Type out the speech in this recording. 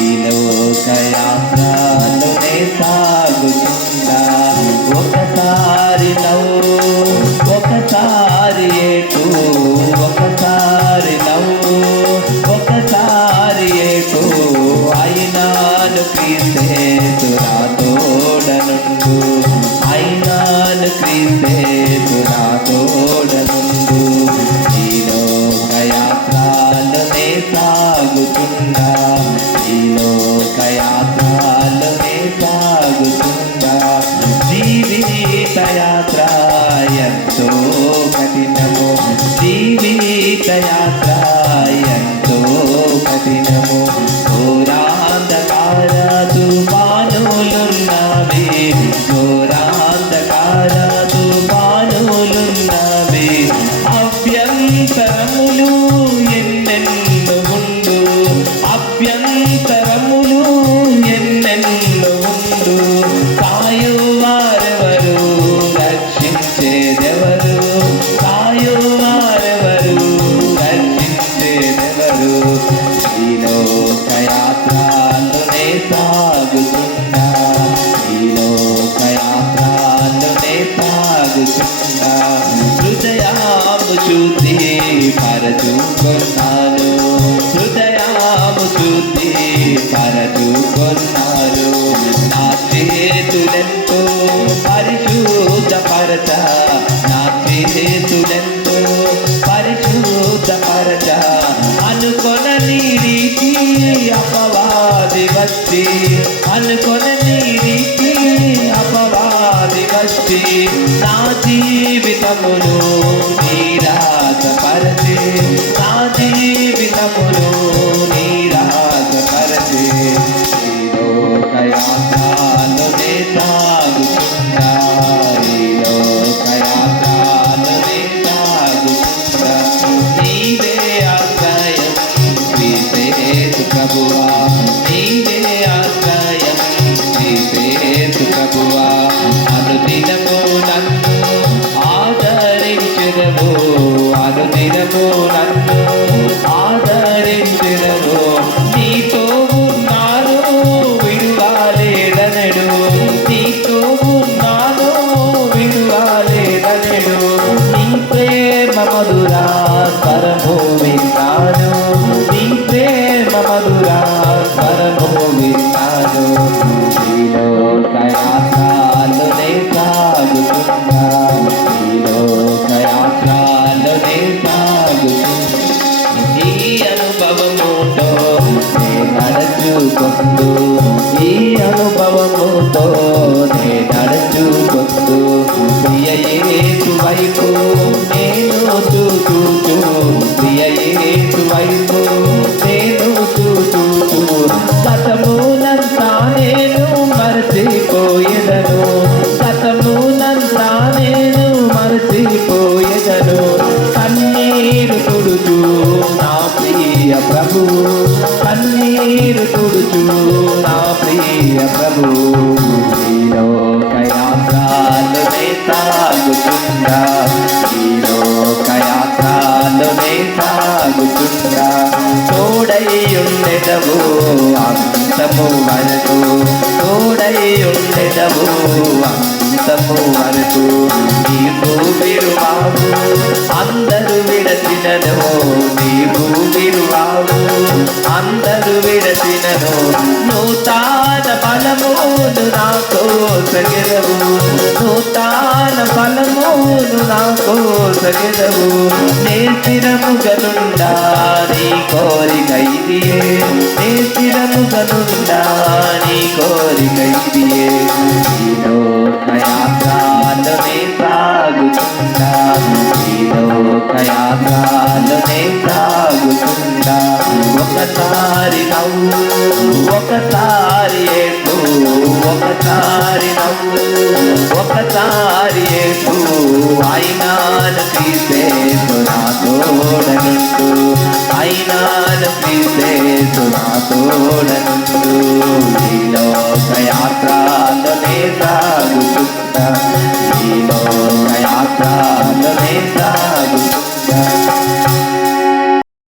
ఈ లోకయాత్రలోనే సాగుతుందా. ఒకసారి నవ్వు, ఒకసారి ఏటు, ఒకసారి నవ్వు, ఒకసారి ఏటు, అయినాను క్రీస్తు నా తోడనుండు, అయినాను క్రీస్తు నా తోడనుండు. ఈ లోకయాత్రలోనే సాగుతుందా, ఈ లోకయాత్రలోనే సాగుతుందా. జీవిత యాత్ర ఎంతో కఠినము, జీవిత యాత్ర ఎంతో కఠినము. ఘోరాంధకార తుఫానులున్నవి, ఘోరాంధకార తుఫానులున్నవి. అభ్యంతరములు ఎన్నెన్నో ఉండు, అభ్యంతరములు ఎన్నెన్నో ఉండు. కాయువారెవరు, రక్షించేదెవరు, కాయువారెవరు, రక్షించేదెవరు. ఈ లోకయాత్రలోనే సాగుతుందా, ఈ లోకయాత్రలోనే సాగుతుందా. హృదయాము శుద్ధి పరచుకున్నాను, హృదయాము శుద్ధి పరచుకున్నాను. నా చేతులెంతో పరిశుద్ధపరచ, నా చేతులెంతో పరిశుద్ధపరచ. అనుకొనని రీతి అపవాది వచ్చి, అనుకొనని రీతి అపవాది వచ్చి నా జీవితమును నీరాజపరచి, నా జీవితమును నీరాజపరచి. ఈ లోకయాత్రలోనే సాగుతుందా, ఈ లోకయాత్రలోనే సాగుతుందా. నీవే ఆశ్రయం క్రీస్తు ప్రభువా, నీవే ఆశ్రయం క్రీస్తు ప్రభువా. అనుదినము నన్ను ఆదరించెదవు, అనుదినము నన్ను ఆదరించెదవు. నీతో ఉన్నాను విడువలేదనడు, నీతో ఉన్నాను విడువలేదనడు. నీ ప్రేమ మధురా స్వరము విన్నాను, నీ ప్రేమ మధురా స్వరము విన్నాను. ఈ లోకయాత్రలోనే సాగుతుందా, ఈ లోకయాత్రలోనే సాగుతుందా. ఈ అనుభవముతో నే నడుచుకొందు, ఈ అనుభవముతో నే నడుచుకొందు. ప్రియ యేసు వైపు నేను చూచు, ప్రియ యేసు వైపు నేను చూచు. గతమునంతా నేను మరచిపోయేదను, గతమునంతా నేను మరచిపోయేదను. కన్నీరు తుడుచు నా ప్రియ ప్రభు, కన్నీరు తుడుచు నా ప్రియ ప్రభు. ఈ లోకయాత్రలోనే సాగుతుందా, ఈ లోకయాత్రలోనే సాగుతుందా. తోడై ఉండెదవు అంతము వరకు, తోడై ఉండెదవు అంతము వరకు. నీవు విడువావు అందరూ విడచినను, నీవు విడువావు అందరూ విడచినను. నూతన బలమును నాకు సగెదవు, నూతన బలమును నాకు సగెదవు. నే స్థిరముగనుండా నీ కోరిక ఇదియే, నే స్థిరముగనుండా నీ కోరిక ఇదియే. ఈ లోకయాత్రలోనే సాగుతుందా, ఈ లోకయాత్రలోనే సాగుతుందా. ఒకసారి నవ్వు, ఒకసారి ఏటు, ఒకసారి నవ్వు, ఒకసారి ఏటు, అయినాను క్రీస్తు నా తోడనుండు, అయినాను క్రీస్తు నా తోడనుండు. ఈ లోకయాత్ర